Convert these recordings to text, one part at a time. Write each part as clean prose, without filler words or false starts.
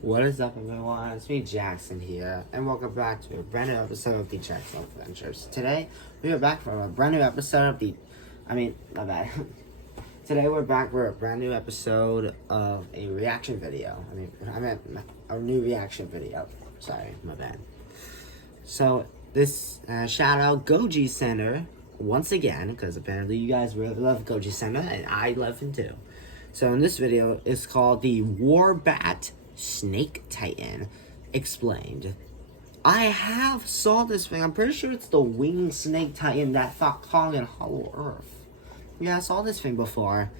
What is up, everyone? It's me, Jaxson here, and welcome back to a brand new episode of the Jaxson Adventures. Today, we are back for a brand new episode of my bad. Today, we're back for a brand new episode of a reaction video. I meant a new reaction video. Sorry, my bad. So, this shout out Goji Center once again, because apparently you guys really love Goji Center, and I love him too. So, in this video, it's called the Warbat Snake Titan Explained. I have saw this thing. I'm pretty sure it's the winged snake titan that fought Kong in Hollow Earth. Yeah, I saw this thing before.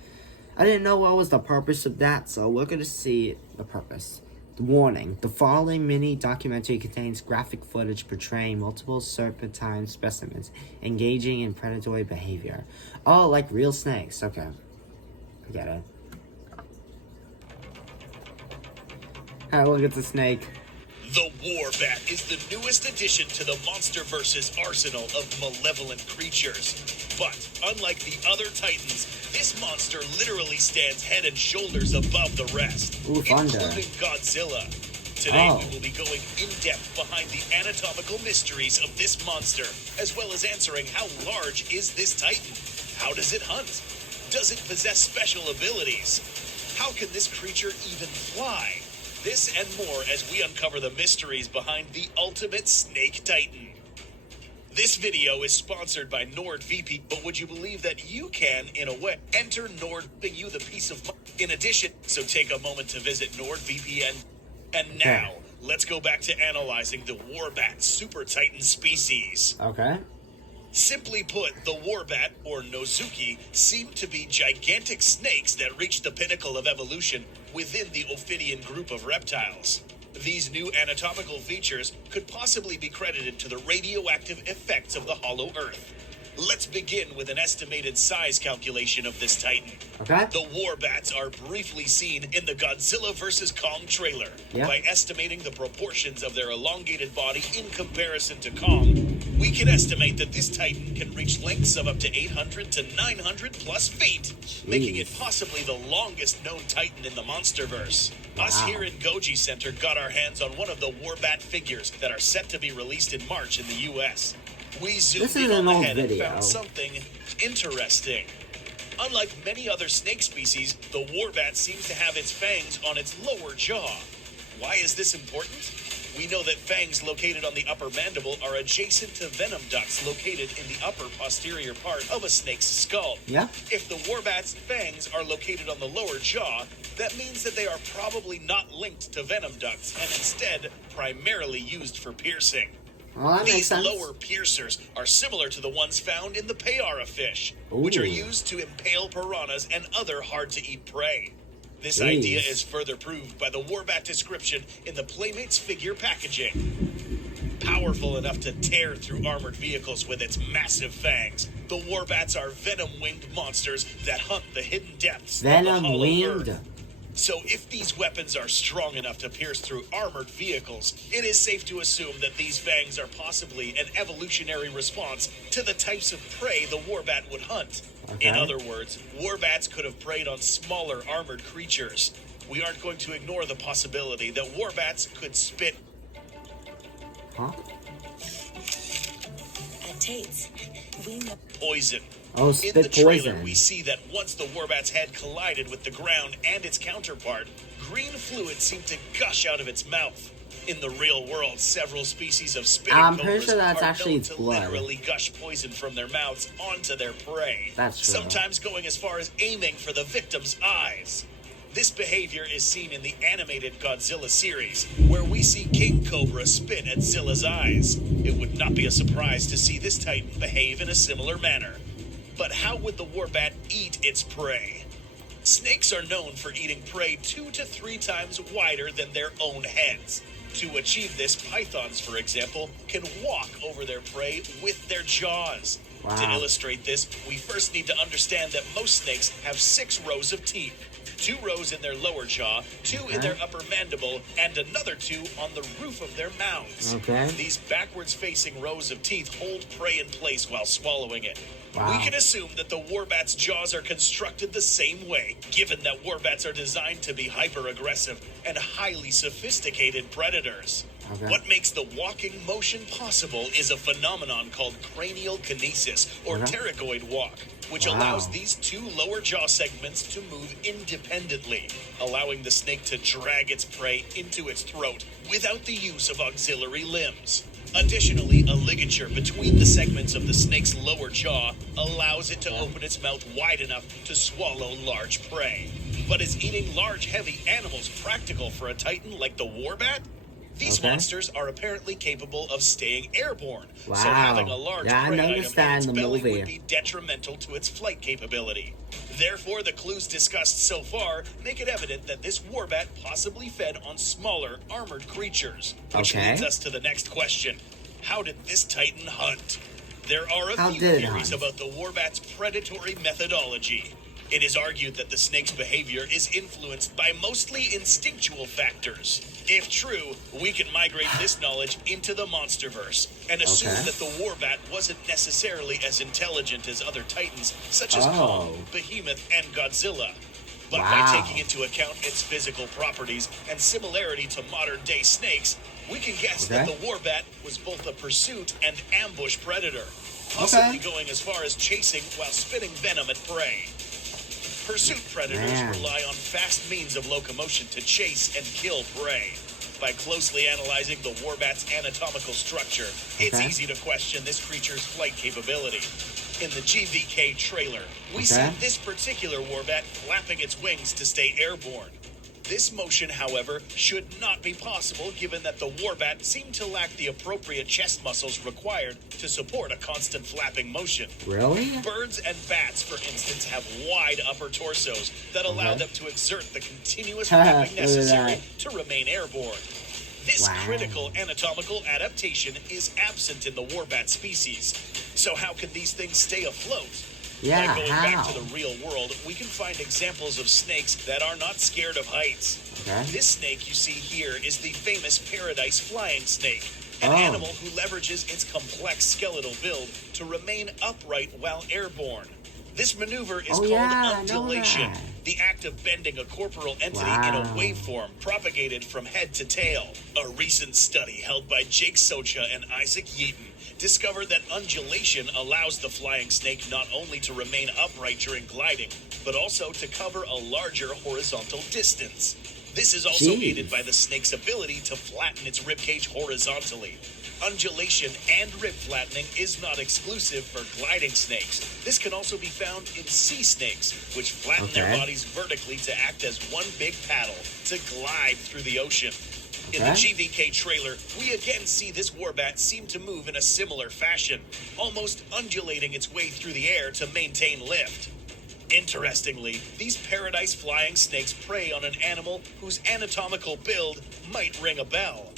I didn't know what was the purpose of that, so we're gonna see the purpose. The warning: the following mini documentary contains graphic footage portraying multiple serpentine specimens engaging in predatory behavior. Oh, like real snakes. Okay, I get it. Alright, look at the snake. The Warbat is the newest addition to the MonsterVerse's arsenal of malevolent creatures. But, unlike the other titans, this monster literally stands head and shoulders above the rest, including Godzilla. Today we will be going in-depth behind the anatomical mysteries of this monster, as well as answering how large is this titan? How does it hunt? Does it possess special abilities? How can this creature even fly? This and more as we uncover the mysteries behind the ultimate Snake Titan. This video is sponsored by NordVPN, but would you believe that you can, in a way, enter Nord, giving you the peace of mind in addition? So take a moment to visit NordVPN. And now, let's go back to analyzing the Warbat Super Titan species. Okay. Simply put, the Warbat, or Nozuki, seem to be gigantic snakes that reach the pinnacle of evolution within the Ophidian group of reptiles. These new anatomical features could possibly be credited to the radioactive effects of the Hollow Earth. Let's begin with an estimated size calculation of this titan. Okay. The Warbats are briefly seen in the Godzilla vs. Kong trailer. By estimating the proportions of their elongated body in comparison to Kong, we can estimate that this titan can reach lengths of up to 800 to 900 plus feet, making it possibly the longest known titan in the MonsterVerse. Us here in Goji Center got our hands on one of the Warbat figures that are set to be released in March in the US. We zoomed in on the head and found something interesting. Unlike many other snake species, the Warbat seems to have its fangs on its lower jaw. Why is this important? We know that fangs located on the upper mandible are adjacent to venom ducts located in the upper posterior part of a snake's skull. If the Warbat's fangs are located on the lower jaw, that means that they are probably not linked to venom ducts and instead primarily used for piercing. These lower piercers are similar to the ones found in the payara fish, which are used to impale piranhas and other hard-to-eat prey. This idea is further proved by the Warbat description in the Playmates figure packaging. Powerful enough to tear through armored vehicles with its massive fangs, the Warbats are venom-winged monsters that hunt the hidden depths of the Hollow Earth. So if these weapons are strong enough to pierce through armored vehicles, it is safe to assume that these fangs are possibly an evolutionary response to the types of prey the Warbat would hunt. In other words, Warbats could have preyed on smaller armored creatures. We aren't going to ignore the possibility that Warbats could spit poison. In the trailer, we see that once the Warbat's head collided with the ground and its counterpart, green fluid seemed to gush out of its mouth. In the real world, several species of spitting cobras are known to literally gush poison from their mouths onto their prey, sometimes going as far as aiming for the victim's eyes. This behavior is seen in the animated Godzilla series, where we see King Cobra spit at Zilla's eyes. It would not be a surprise to see this titan behave in a similar manner. But how would the Warbat eat its prey? Snakes are known for eating prey 2 to 3 times wider than their own heads. To achieve this, pythons, for example, can walk over their prey with their jaws. To illustrate this, we first need to understand that most snakes have 6 rows of teeth. 2 rows in their lower jaw, 2 in their upper mandible, and another 2 on the roof of their mouths. These backwards-facing rows of teeth hold prey in place while swallowing it. We can assume that the Warbat's jaws are constructed the same way, given that Warbats are designed to be hyper-aggressive and highly sophisticated predators. What makes the walking motion possible is a phenomenon called cranial kinesis, or pterygoid walk, which allows these 2 lower jaw segments to move independently, allowing the snake to drag its prey into its throat without the use of auxiliary limbs. Additionally, a ligature between the segments of the snake's lower jaw allows it to open its mouth wide enough to swallow large prey. But is eating large, heavy animals practical for a titan like the Warbat? These monsters are apparently capable of staying airborne, so having a large prey item in its belly would be detrimental to its flight capability. Therefore, the clues discussed so far make it evident that this Warbat possibly fed on smaller, armored creatures. Which leads us to the next question. How did this titan hunt? There are a few theories about the Warbat's predatory methodology. It is argued that the snake's behavior is influenced by mostly instinctual factors. If true, we can migrate this knowledge into the monsterverse and assume that the Warbat wasn't necessarily as intelligent as other titans, such as Kong, Behemoth, and Godzilla. But by taking into account its physical properties and similarity to modern-day snakes, we can guess that the Warbat was both a pursuit and ambush predator, possibly going as far as chasing while spitting venom at prey. Pursuit predators rely on fast means of locomotion to chase and kill prey. By closely analyzing the Warbat's anatomical structure, it's easy to question this creature's flight capability. In the GVK trailer, we see this particular Warbat flapping its wings to stay airborne. This motion, however, should not be possible given that the Warbat seemed to lack the appropriate chest muscles required to support a constant flapping motion. Really? Birds and bats, for instance, have wide upper torsos that allow them to exert the continuous flapping necessary to remain airborne. This critical anatomical adaptation is absent in the Warbat species. So how can these things stay afloat? By going back to the real world, we can find examples of snakes that are not scared of heights. This snake you see here is the famous paradise flying snake, an animal who leverages its complex skeletal build to remain upright while airborne. This maneuver is called undulation, the act of bending a corporeal entity in a waveform propagated from head to tail. A recent study held by Jaxson and Isaac Yeaton discovered that undulation allows the flying snake not only to remain upright during gliding, but also to cover a larger horizontal distance. This is also aided by the snake's ability to flatten its ribcage horizontally. Undulation and rib flattening is not exclusive for gliding snakes. This can also be found in sea snakes, which flatten their bodies vertically to act as one big paddle to glide through the ocean. In the GVK trailer, we again see this Warbat seem to move in a similar fashion, almost undulating its way through the air to maintain lift. Interestingly, these paradise flying snakes prey on an animal whose anatomical build might ring a bell.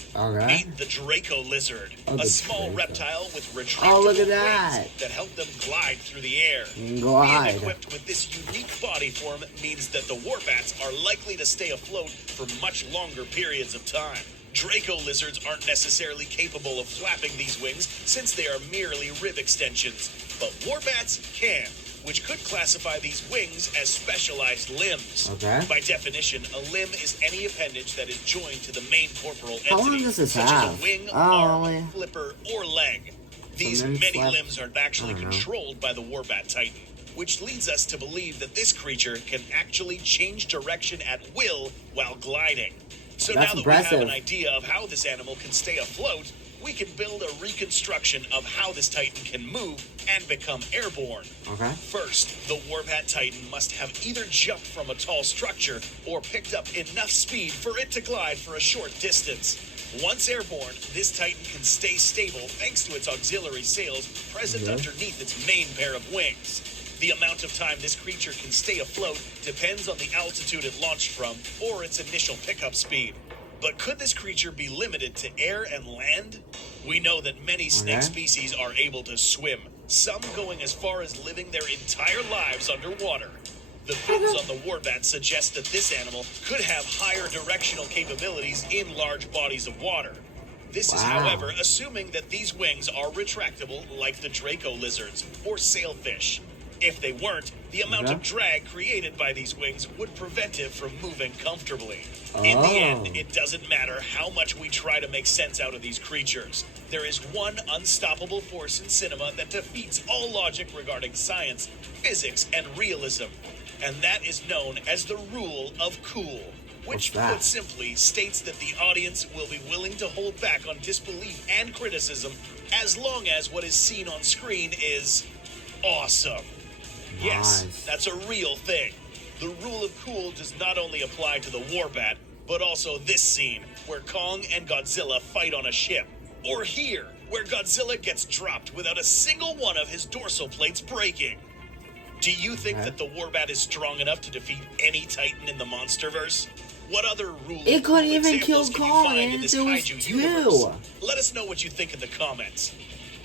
Meet the Draco lizard, a small reptile with retractable wings that help them glide through the air. Being equipped with this unique body form means that the Warbats are likely to stay afloat for much longer periods of time. Draco lizards aren't necessarily capable of flapping these wings since they are merely rib extensions, but Warbats can, which could classify these wings as specialized limbs. By definition, a limb is any appendage that is joined to the main corporal entity, such as a wing, arm, flipper, or leg. These many limbs are actually controlled by the Warbat Titan, which leads us to believe that this creature can actually change direction at will while gliding. So now that we have an idea of how this animal can stay afloat, we can build a reconstruction of how this Titan can move and become airborne. First, the Warbat Titan must have either jumped from a tall structure or picked up enough speed for it to glide for a short distance. Once airborne, this Titan can stay stable thanks to its auxiliary sails present underneath its main pair of wings. The amount of time this creature can stay afloat depends on the altitude it launched from or its initial pickup speed. But could this creature be limited to air and land? We know that many snake species are able to swim, some going as far as living their entire lives underwater. The fins on the Warbat suggest that this animal could have higher directional capabilities in large bodies of water. This is, however, assuming that these wings are retractable like the Draco lizards or sailfish. If they weren't, the amount of drag created by these wings would prevent it from moving comfortably. In the end, it doesn't matter how much we try to make sense out of these creatures. There is one unstoppable force in cinema that defeats all logic regarding science, physics, and realism. And that is known as the rule of cool. Which, put simply, states that the audience will be willing to hold back on disbelief and criticism as long as what is seen on screen is awesome. Yes, that's a real thing. The rule of cool does not only apply to the Warbat, but also this scene, where Kong and Godzilla fight on a ship. Or here, where Godzilla gets dropped without a single one of his dorsal plates breaking. Do you think that the Warbat is strong enough to defeat any Titan in the Monsterverse? What other rule it couldn't even kill Kong, in this kaiju universe? Let us know what you think in the comments.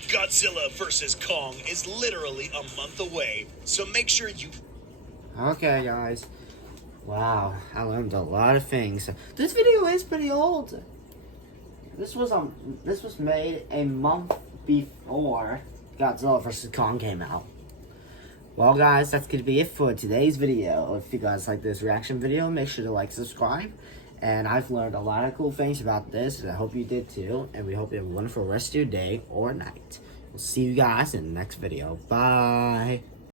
Godzilla vs. Kong is literally a month away, so make sure you... Okay, guys. Wow, I learned a lot of things. This video is pretty old. This was made a month before Godzilla vs. Kong came out. Well, guys, that's going to be it for today's video. If you guys like this reaction video, make sure to like, subscribe. And I've learned a lot of cool things about this, and I hope you did too. And we hope you have a wonderful rest of your day or night. We'll see you guys in the next video. Bye.